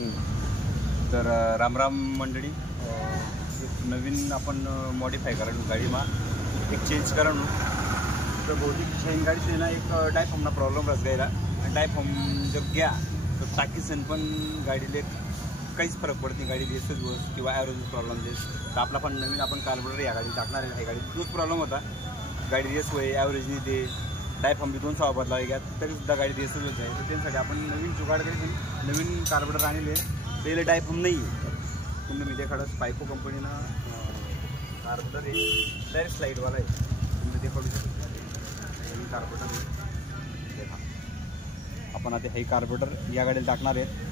तर रामराम मंडळी, एक नवीन आपण मॉडिफाय करायला गाडी मा एक चेंज करायला. तर बहुतेक शाईन गाडी ना एक डायफॉर्मना प्रॉब्लेम रस गायला आणि डायफॉर्म जर घ्या तर टाकीसन पण गाडीले काहीच फरक पडत नाही. गाडी दिवस किंवा ॲव्हरेज प्रॉब्लेम देस. तर आपला पण नवीन आपण कार्बोरेटर या गाडी टाकणार आहे. गाडी तोच प्रॉब्लेम होता. गाडी रेस होय ॲव्हरेज नाही दे, डायफॉर्म बी 2 सहा बदलावे घ्या तरी सुद्धा गाडी रेसच होत आहे. तर त्यासाठी आपण नवीन जुगाड करी नवीन कार्बोरेटर आणले. पहिले डायफॉर्म नाही आहे. तुम्ही मी देखाडत पायको कंपनीनं कार्बोरेटर आहे, डायरेक्ट स्लाईडवाला आहे. तुम्ही देखाडू शकता नवीन कार्बोरेटर देखा. आपण आता हे कार्बोरेटर या गाडीला टाकणार आहेत.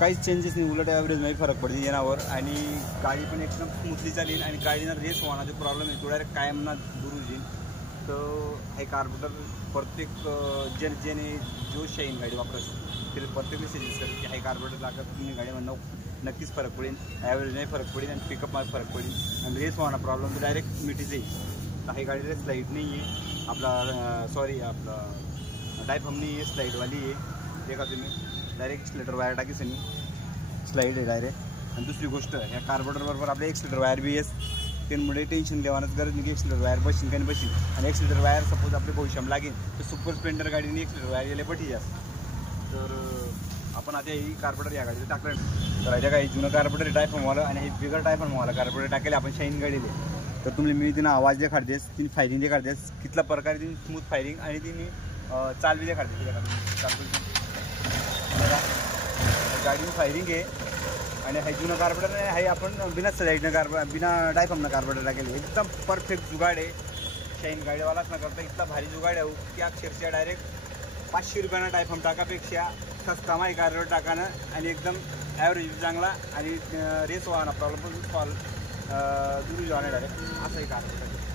काहीच चेंजेस नाही, उलट ॲव्हरेजमध्ये फरक पडते येण्यावर आणि गाडी पण एकदम स्मूथली चालेल आणि गाडीना रेस होण्याचा प्रॉब्लेम आहे तो डायरेक्ट कायमना दूर होईल. तर हे कार्बोरेटर प्रत्येक ज्याने जो शाईन गाडी वापरत ते प्रत्येकने सजेस्ट करेल की हे कार्बोरेटर लागत तुम्ही गाडीमध्ये नक्कीच फरक पडेल. ॲव्हरेजमध्ये फरक पडेल आणि पिकअपमध्ये फरक पडेल आणि रेस होणं प्रॉब्लेम तर डायरेक्ट मिटी जाईल. तर हे गाडीला स्लाईड नाही आहे आपला, सॉरी आपलं डायफॉर्म नाही आहे, स्लाईडवाली आहे. ते का तुम्ही डायरेक्ट एक्सिलेटर वायर टाकीस आणि स्लाईड आहे डायरेक्ट. आणि दुसरी गोष्ट ह्या कार्बोरेटरबरोबर आपल्या एक्सिलेटर वायर बी येस. त्यामुळे टेन्शन देवानाच गरज नाही की एक्सिलेटर वायर बसीन काही बसीन. आणि एक्सिलेटर वायर सपोज आपल्या भविष्यात लागेल तर सुपर स्प्लेंडर गाडीने एक्सिलेटर वायर गेले पटी जास्त. तर आपण आता ही कार्बोरेटर या गाडीला टाकलं. तर ह्याच्या काही जुनं कार्बोरेटर डायफॉर्मवालं आणि हे बिगर डायफॉर्मवाला कार्बोरेटर टाकेले आपण शाईन गाडीले. तर तुम्ही मी तिनं आवाज दे काढतेस, तिने फायरिंग दे काढतेस, कितल्या प्रकारे तिने स्मूथ फायरिंग आणि तिने चालवी दे काढते. गाडीनं फायरिंग आहे आणि हे जुनं कार्बोरेटर आहे. हे आपण बिना स्लाईडनं बिना डायफॉर्मनं कार्बोरेटर टाकेले. एकदम परफेक्ट जुगाड आहे. शाईन गाडीवालाच न करता इतका भारी जुगाड आहे की अक्षरशः डायरेक्ट 500 रुपयानं डायफॉर्म टाकापेक्षा सस्ता माही कार्बोरेटर टाकानं आणि एकदम ॲव्हरेज चांगला आणि रेस व्हाना प्रॉब्लेम पण सॉल्व दूर जाणार डायरेक्ट असंही कार्बोरेटर.